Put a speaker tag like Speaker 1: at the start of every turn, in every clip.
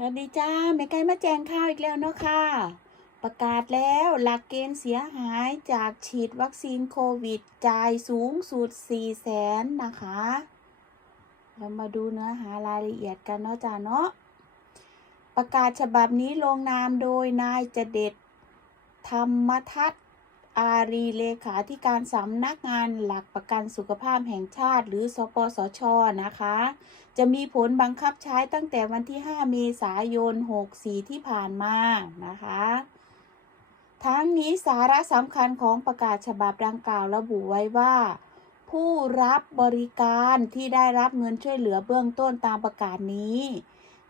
Speaker 1: สวัสดีจ้าแม่ไก่มาแจ้งข่าวอีกแล้วเนาะค่ะ ประกาศแล้วหลักเกณฑ์เสียหายจากฉีดวัคซีนโควิด จ่ายสูงสุด4แสนนะคะ เรามาดูเนื้อหารายละเอียดกันเนาะจ้าเนาะประกาศฉบับนี้ลงนามโดยนายจเด็ดธรรมทัศน์ อารีเลขาธิการสำนักงานหลักประกันสุขภาพแห่งชาติ หรือสปสช นะคะ จะมีผลบังคับใช้ตั้งแต่วันที่ 5 เมษายน 64 ที่ผ่านมา นะคะ ทั้งนี้สาระสำคัญของประกาศฉบับดังกล่าวระบุไว้ว่า ผู้รับบริการที่ได้รับเงินช่วยเหลือเบื้องต้นตามประกาศนี้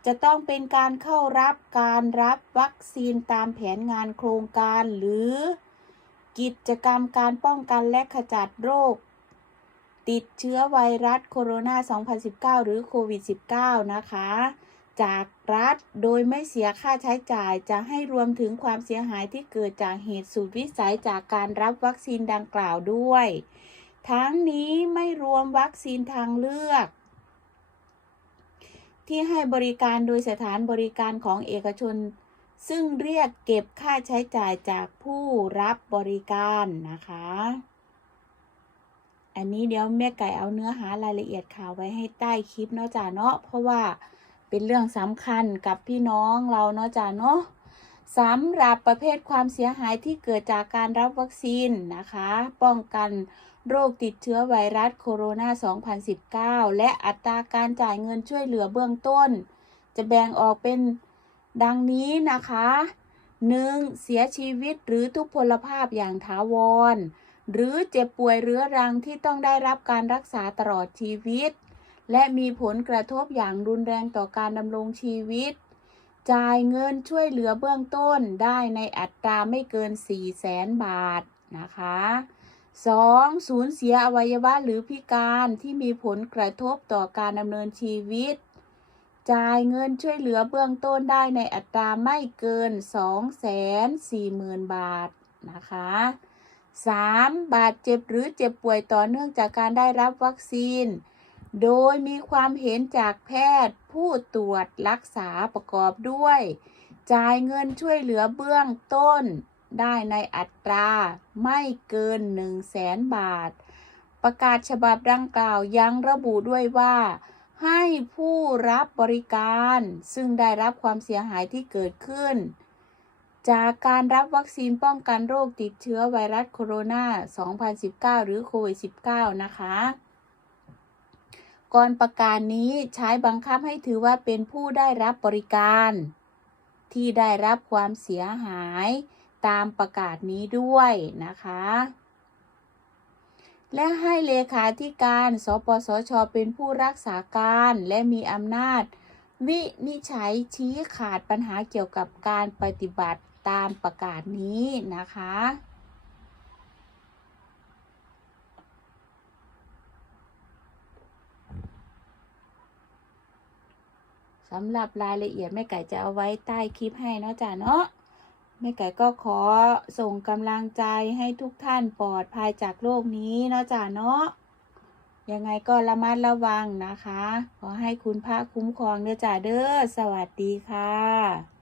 Speaker 1: จะต้องเป็นการเข้ารับการรับวัคซีนตามแผนงานโครงการหรือ กิจกรรมการป้องกันและขจัดโรค ติดเชื้อไวรัสโคโรนา 2019 หรือโควิด -19 นะคะ จากรัฐโดยไม่เสียค่าใช้จ่ายจะให้รวมถึงความเสียหายที่เกิดจากเหตุสุดวิสัยจากการรับวัคซีนดังกล่าวด้วย ทั้งนี้ไม่รวมวัคซีนทางเลือกที่ให้บริการโดยสถานบริการของเอกชน ซึ่งเรียกเก็บค่าใช้จ่ายจากผู้รับบริการนะคะ อันนี้เดี๋ยวแม่ไก่เอาเนื้อหารายละเอียดข่าวไว้ให้ใต้คลิปเนาะจ้าเนาะเพราะว่าเป็นเรื่องสำคัญกับพี่น้องเราเนาะจ้าเนาะสำหรับประเภทความเสียหายที่เกิดจากการรับวัคซีนนะคะ ป้องกันโรคติดเชื้อไวรัสโคโรนา 2019 และอัตราการจ่ายเงินช่วยเหลือเบื้องต้น จะแบ่งออกเป็น ดังนี้นะคะ 1. เสียชีวิตหรือทุพพลภาพอย่างถาวร หรือเจ็บป่วยเรื้อรังที่ต้องได้รับการรักษาตลอดชีวิต และมีผลกระทบอย่างรุนแรงต่อการดำรงชีวิต จ่ายเงินช่วยเหลือเบื้องต้นได้ในอัตราไม่เกิน 4 0 0แสนบาทนะคะ 2. สูญเสียอวัยวะหรือพิการที่มีผลกระทบต่อการดำเนินชีวิต จ่ายเงินช่วยเหลือเบื้องต้นได้ในอัตราไม่เกิน 240,000 บาทนะคะ 3. บาดเจ็บหรือเจ็บป่วยต่อเนื่องจากการได้รับวัคซีน โดยมีความเห็นจากแพทย์ผู้ตรวจรักษาประกอบด้วย จ่ายเงินช่วยเหลือเบื้องต้นได้ในอัตราไม่เกิน 1 0 0 0 0แสนบาท ประกาศฉบับดังกล่าวยังระบุด้วยว่า ให้ผู้รับบริการซึ่งได้รับความเสียหายที่เกิดขึ้น จากการรับวัคซีนป้องกันโรคติดเชื้อไวรัสโคโรนา 2019 หรือโควิด -19 นะคะ ก่อนประกาศนี้ใช้บังคับให้ถือว่าเป็นผู้ได้รับบริการ ที่ได้รับความเสียหายตามประกาศนี้ด้วยนะคะ และให้เลขาธิการ สปสช เป็นผู้รักษาการและมีอำนาจ วินิจฉัยชี้ขาดปัญหาเกี่ยวกับการปฏิบัติตามประกาศนี้นะคะ สำหรับรายละเอียดแม่ไก่จะเอาไว้ใต้คลิปให้เนาะจ้ะเนาะ แม่ไก่ก็ขอส่งกำลังใจให้ทุกท่านปลอดภัยจากโรคนี้เนาะจ้าเนาะยังไงก็ระมัดระวังนะคะ ขอให้คุณพระคุ้มครองเด้อจ้าเด้อ สวัสดีค่ะ